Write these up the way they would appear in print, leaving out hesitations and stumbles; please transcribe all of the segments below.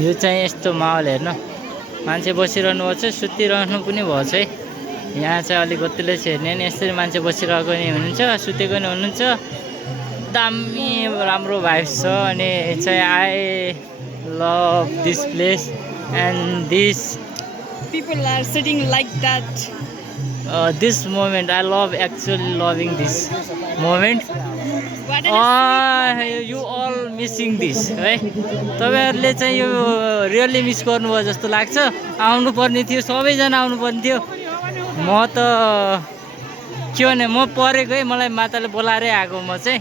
यो चाहिँ यस्तो माहौल हेर्नु मान्छे बसिरहनु भएको छ सुतिरहनु पनि भएको छ है यहाँ चाहिँ अलिक गतिले चाहिँ हेर्ने नि यसरी मान्छे बसिरहेको नि हुनुहुन्छ सुतेको नि हुनुहुन्छ दामी राम्रो भाइब्स छ अनि चाहिँ I love this place and this people are sitting like that. This moment I love actually loving this moment. What You all missing this है तपाईहरुले चाहिँ यो रियली मिस गर्नुभयो जस्तो लाग्छ आउनु पर्ने थियो सबैजना आउनु पर्ने थियो म त के भने म परेको है मलाई माताले बोलाएरै आएको म चाहिँ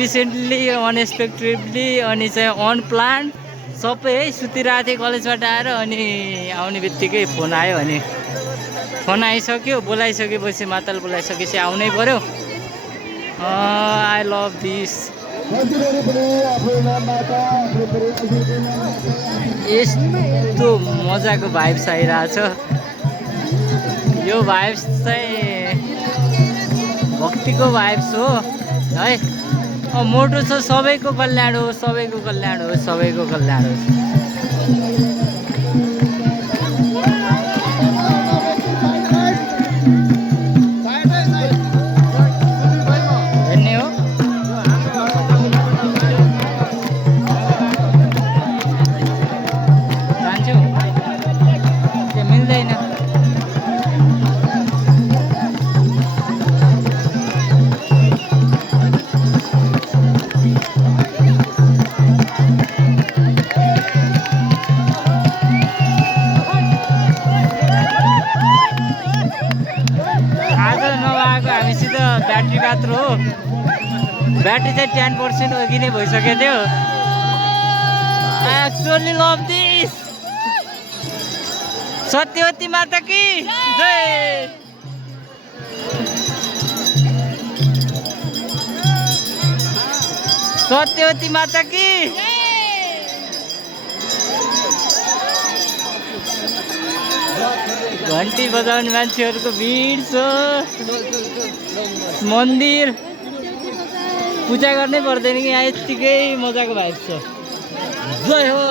रिसेन्टली अनएक्सपेक्टेडली अनि चाहिँ अनप्लान सबै है सुतिरहेको थिएँ कलेजबाट आएर अनि आउने बित्तिकै फोन आयो अनि फोन आइसक्यो बोलाइसकेपछि माताले बोलाइसकेपछि आउनै पर्यो आई लभ दिस यस्तो मजाको भाइब्स आइरहेछ यो भाइब्स चाहिँ भक्तिको भाइब्स हो है मोटो छ सबैको कल्याण हो सबैको कल्याण हो सबैको कल्याण हो हेर्ने हो जान्छु त्यो मिल्दैन ब्याट्री मात्र हो ब्याट्री चाहिँ 10% अघि नै भइसकेको थियो एक्चुअली लभ दिस सत्यवती माता की जय सत्यवती माता की घन्टी बजाउने मान्छेहरूको भिड छ मन्दिर पूजा गर्नै पर्दैन कि यहाँ यत्तिकै मजाको भाइब छ जय हो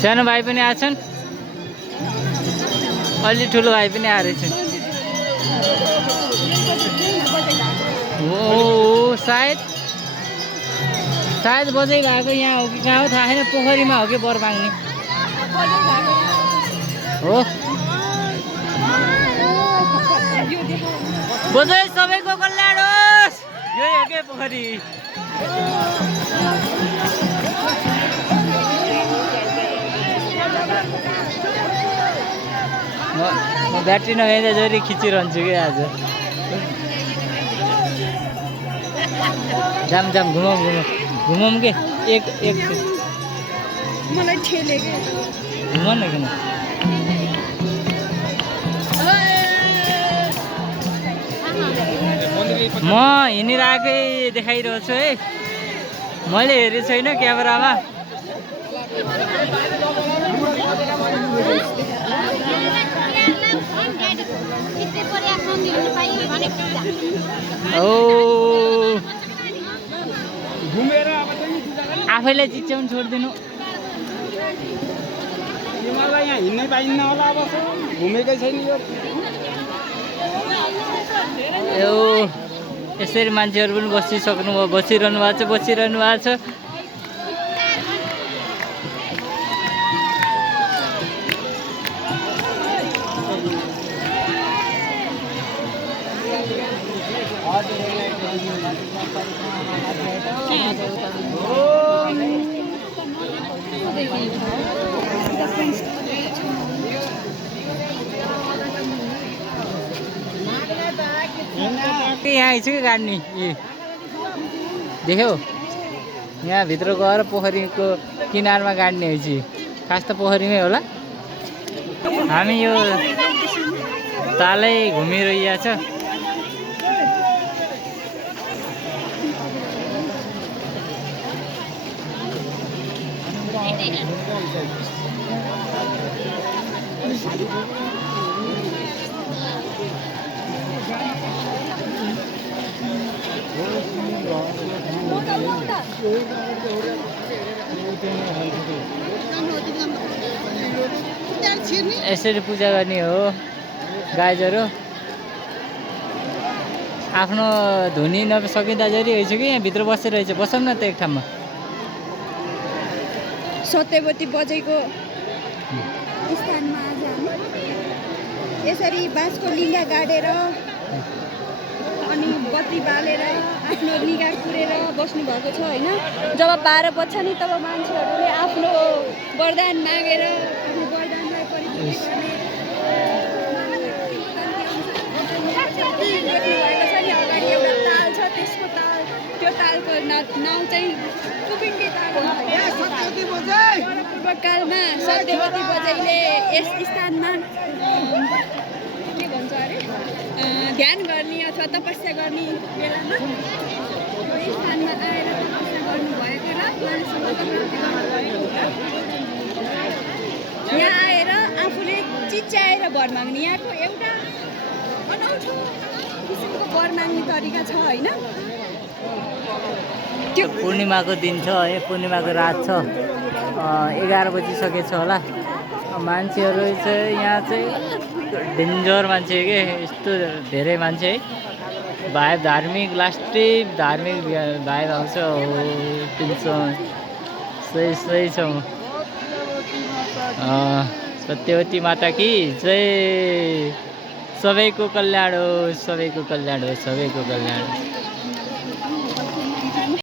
सानो भाइ पनि आछन् अलि ठुलो भाइ पनि आएर छन् हो सायद बजै गएको यहाँ हो कि कहाँ हो थाहा छैन पोखरीमा हो कि बरबाङ्ने हो बजै सबैको कल्याण होस् यही हो के पोखरी म ब्याट्री नभइँदा जहिले खिचिरहन्छु कि आज जाम घुमौँ के एक मलाई ठेले के घुम न किन म हिँडिरहेकै देखाइरहेको छु है मैले हेरेको छैन क्यामेरामा आफैलाई चिच्याउनु छोड्दिनु मलाई यहाँ हिँड्नै पाइन्न होला अब घुमेकै छैन यो यसरी मान्छेहरू पनि बसिरहनु भएको छ यहाँ आइसक्यो गाड्ने देख्यौ यहाँ भित्र गएर पोखरीको किनारमा गाड्ने हैछि खास त पोखरीमै होला हामी यो तालै घुमिरहेको छ यसरी पूजा गर्ने हो गाईजहरू। आफ्नो धुनी नसकिँदा जरी रहेछ कि यहाँभित्र बसेर रहेछ। बसौँ न त एक ठाउँमा। सत्यवती बजेको स्थानमा आज हामी यसरी बाँसको लिङ्गा गाडेर अनि बत्ती बालेर आफ्नो निगा कुरेर बस्नु भएको छ होइन। जब 12 बज्छ नि तब मान्छेहरूले आफ्नो वरदान मागेर आफ्नो वरदानलाई परिपूर्ण गर्नुभएको छ नि। अगाडि एउटा ताल छ, त्यसको ताल त्यो तालको नाउँ चाहिँ कुपिङ्गे ताल हो। पूर्वकालमा सत्यवती बजैले यस स्थानमा के भन्छ अरे ध्यान गर्ने अथवा तपस्या गर्ने बेलामा यो स्थानमा आएर तपस्या गर्नुभएको र मानिसहरूको प्राप्ति गर्नुभएको हो। यहाँ आएर आफूले चिच्याएर वर माग्ने यहाँको एउटा अनौठो किसिमको वर माग्ने तरिका छ होइन। त्यो पूर्णिमाको दिन छ है, पूर्णिमाको रात छ। 11 बजिसकेछ होला। मान्छेहरू चाहिँ यहाँ चाहिँ डेन्जर मान्छे के, यस्तो धेरै मान्छे है। भाइब धार्मिक लास्टै धार्मिक भाइब आउँछ। 300 सही छ। सत्यवती माता की जय। सबैको कल्याण हो, सबैको कल्याण हो, सबैको कल्याण हो।